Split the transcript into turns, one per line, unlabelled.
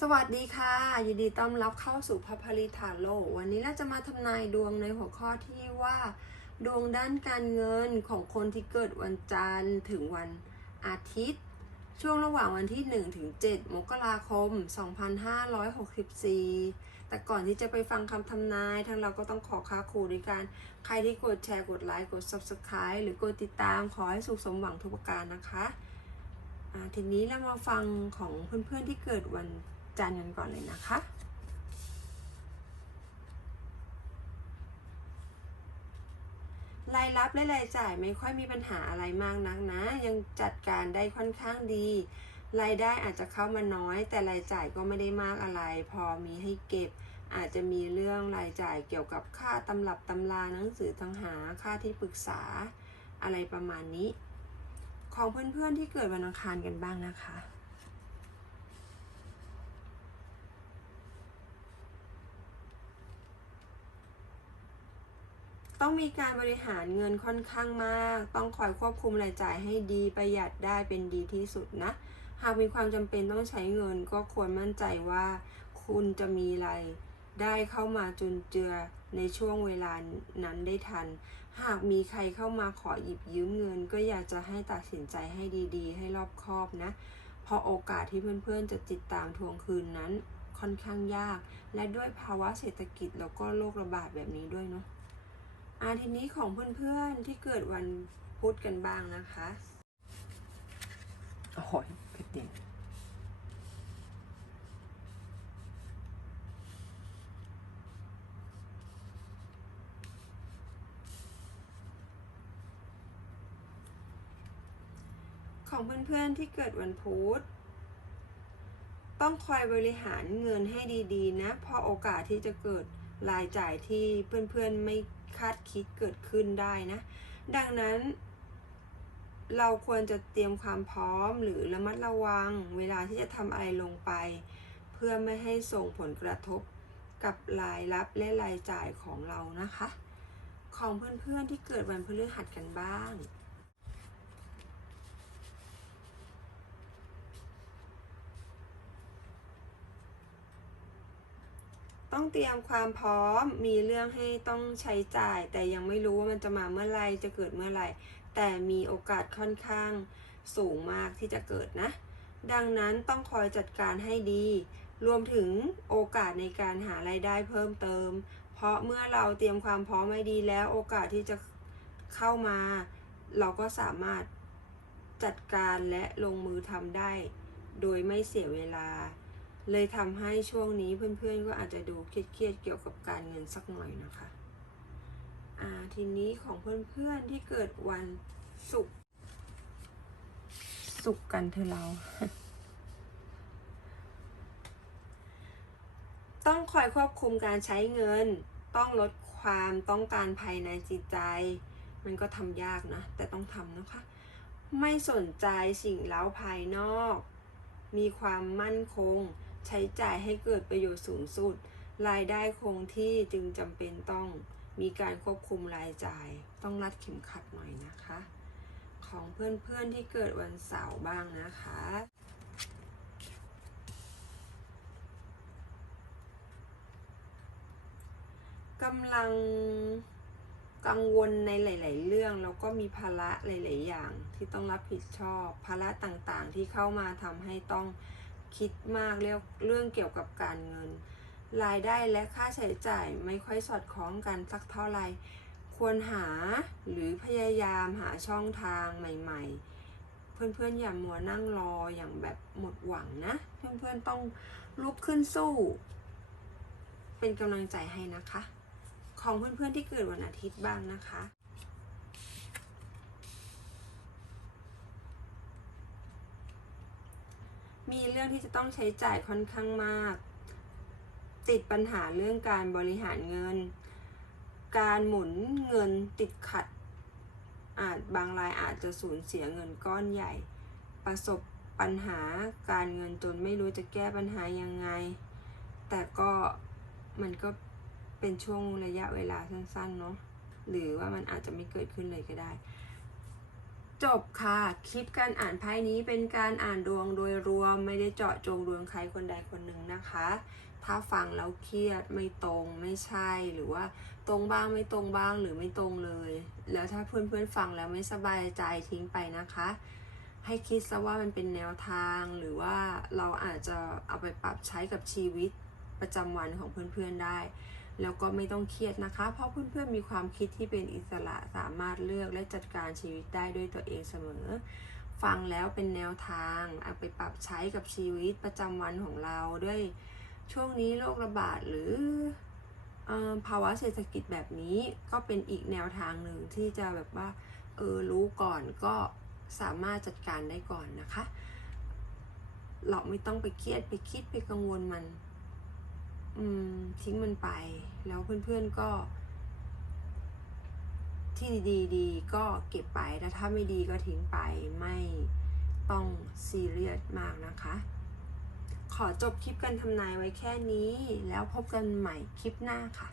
สวัสดีค่ะยินดีต้อนรับเข้าสู่พัพลิทาโลวันนี้เราจะมาทำนายดวงในหัวข้อที่ว่า ดวงด้านการเงินของคนที่เกิดวันจันทร์ถึงวันอาทิตย์ ช่วงระหว่างวันที่ 1 ถึง 7 มกราคม 2564 แต่ก่อนที่จะไปฟังคำทำนายทางเราก็ต้องขอค่าครูด้วยการใครที่กดแชร์กดไลค์กด Subscribe หรือกดติดตามขอให้สุขสมหวังทุกประการนะคะทีนี้เรามาฟังของเพื่อนๆที่เกิดวัน จันทร์กันก่อนเลยนะคะ รายรับและรายจ่ายไม่ค่อยมีปัญหาอะไรมากนักนะ ยังจัดการได้ค่อนข้างดี รายได้อาจจะเข้ามาน้อย แต่รายจ่ายก็ไม่ได้มากอะไร พอมีให้เก็บอาจจะมีเรื่องรายจ่ายเกี่ยวกับค่าตำรับตำราหนังสือทั้งหาค่าที่ปรึกษาอะไรประมาณนี้ ของเพื่อนๆที่เกิดวันอังคารกันบ้างนะคะ ต้องมีการบริหารเงินค่อนข้างมาก ต้องคอยควบคุมรายจ่ายให้ดีประหยัดได้เป็นดีที่สุดนะ หากมีความจำเป็นต้องใช้เงินก็ควรมั่นใจว่า คุณจะมีรายได้เข้ามาจุนเจือในช่วงเวลานั้นได้ทัน หากมีใครเข้ามาขอหยิบยืมเงิน ก็อยากจะให้ตัดสินใจให้ดีๆ ให้รอบคอบนะ เพราะโอกาสที่เพื่อนๆจะติดตามทวงคืนนั้นค่อนข้างยาก และด้วยภาวะเศรษฐกิจแล้วก็โรคระบาดแบบนี้ด้วยเนาะ อาทีนี้ของเพื่อนๆที่เกิดวันพุธกันบ้างนะคะ โอ้ยกระเด็นของเพื่อนๆที่เกิดวันพุธต้องคอยบริหารเงินให้ดีๆนะ เพราะโอกาสที่จะเกิดรายจ่ายที่เพื่อนๆไม่ คาดคิดเกิดขึ้นได้นะ ดังนั้น เราควรจะเตรียมความพร้อมหรือระมัดระวังเวลาที่จะทำอะไรลงไป เพื่อไม่ให้ส่งผลกระทบกับรายรับและรายจ่ายของเรานะคะ ของเพื่อนๆที่เกิดวันพฤหัสกันบ้าง ต้องเตรียมความพร้อมมีเรื่องให้ต้องใช้จ่าย แต่ยังไม่รู้ว่ามันจะมาเมื่อไรจะเกิดเมื่อไหร่ แต่มีโอกาสค่อนข้างสูงมากที่จะเกิดนะ ดังนั้นต้องคอยจัดการให้ดี รวมถึงโอกาสในการหารายได้เพิ่มเติม เพราะเมื่อเราเตรียมความพร้อมไว้ดีแล้วโอกาสที่จะเข้ามา เราก็สามารถจัดการและลงมือทำได้ โดยไม่เสียเวลา เลยทำให้ช่วงนี้เพื่อนๆก็อาจจะดูเครียดๆเกี่ยวกับการเงินสักหน่อยนะคะอ่าทีนี้ของเพื่อนๆที่เกิดวันศุกร์ศุกร์กันเถอเรา ต้องคอยควบคุมการใช้เงิน ต้องลดความต้องการภายในจิตใจ มันก็ทำยากนะ แต่ต้องทำนะคะ ไม่สนใจสิ่งเล้าภายนอก มีความมั่นคง ใช้จ่ายให้เกิดประโยชน์สูงสุด รายได้คงที่จึงจำเป็นต้องมีการควบคุมรายจ่าย ต้องรัดเข็มขัดหน่อยนะคะ ของเพื่อนๆที่เกิดวันเสาร์บ้างนะคะกำลังกังวลในหลาย ๆ เรื่องแล้วก็มีภาระหลาย ๆ อย่างที่ต้องรับผิดชอบ ภาระต่างๆ ที่เข้ามาทำให้ต้อง คิดมากเรื่องเรื่องเกี่ยวกับการเงิน รายได้และค่าใช้จ่ายไม่ค่อยสอดคล้องกันสักเท่าไหร่ควรหาหรือพยายามหาช่องทางใหม่ ๆ เพื่อนๆอย่ามัวนั่งรออย่างแบบหมดหวังนะ เพื่อนๆต้องลุกขึ้นสู้ เป็นกำลังใจให้นะคะ ของเพื่อนๆที่เกิดวันอาทิตย์บ้างนะคะ มีเรื่องที่จะต้องใช้จ่ายค่อนข้างมาก ติดปัญหาเรื่องการบริหารเงิน การหมุนเงินติดขัด อาจบางรายอาจจะสูญเสียเงินก้อนใหญ่ ประสบปัญหาการเงินจนไม่รู้จะแก้ปัญหายังไง แต่ก็มันก็เป็นช่วงระยะเวลาสั้นๆเนาะหรือว่ามันอาจจะไม่เกิดขึ้นเลยก็ได้ จบค่ะ คลิปการอ่านไพ่นี้เป็นการอ่านดวงโดยรวมไม่ได้เจาะจงดวงใครคนใดคนหนึ่งนะคะ ถ้าฟังแล้วเครียดไม่ตรงไม่ใช่หรือว่าตรงบ้างไม่ตรงบ้างหรือไม่ตรงเลย แล้วถ้าเพื่อนๆฟังแล้วไม่สบายใจทิ้งไปนะคะ ให้คิดซะว่ามันเป็นแนวทางหรือว่าเราอาจจะเอาไปปรับใช้กับชีวิตประจำวันของเพื่อนๆได้ แล้วก็ไม่ต้องเครียดนะคะ เพราะเพื่อนๆมีความคิดที่เป็นอิสระสามารถเลือกและจัดการชีวิตได้ด้วยตัวเองเสมอ ฟังแล้วเป็นแนวทางเอาไปปรับใช้กับชีวิตประจำวันของเราด้วยช่วงนี้โรคระบาดหรือเออภาวะเศรษฐกิจแบบนี้ก็เป็นอีกแนวทางหนึ่งที่จะแบบว่าเออรู้ก่อนก็สามารถจัดการได้ก่อนนะคะ เราไม่ต้องไปเครียดไปคิดไปกังวลมัน อืม ทิ้งมันไป แล้วเพื่อนๆก็ ที่ดีๆก็เก็บไปแต่ถ้าไม่ดีก็ทิ้งไปไม่ต้องซีเรียสมากนะคะ ขอจบคลิปการทำนายไว้แค่นี้ แล้วพบกันใหม่คลิปหน้าค่ะ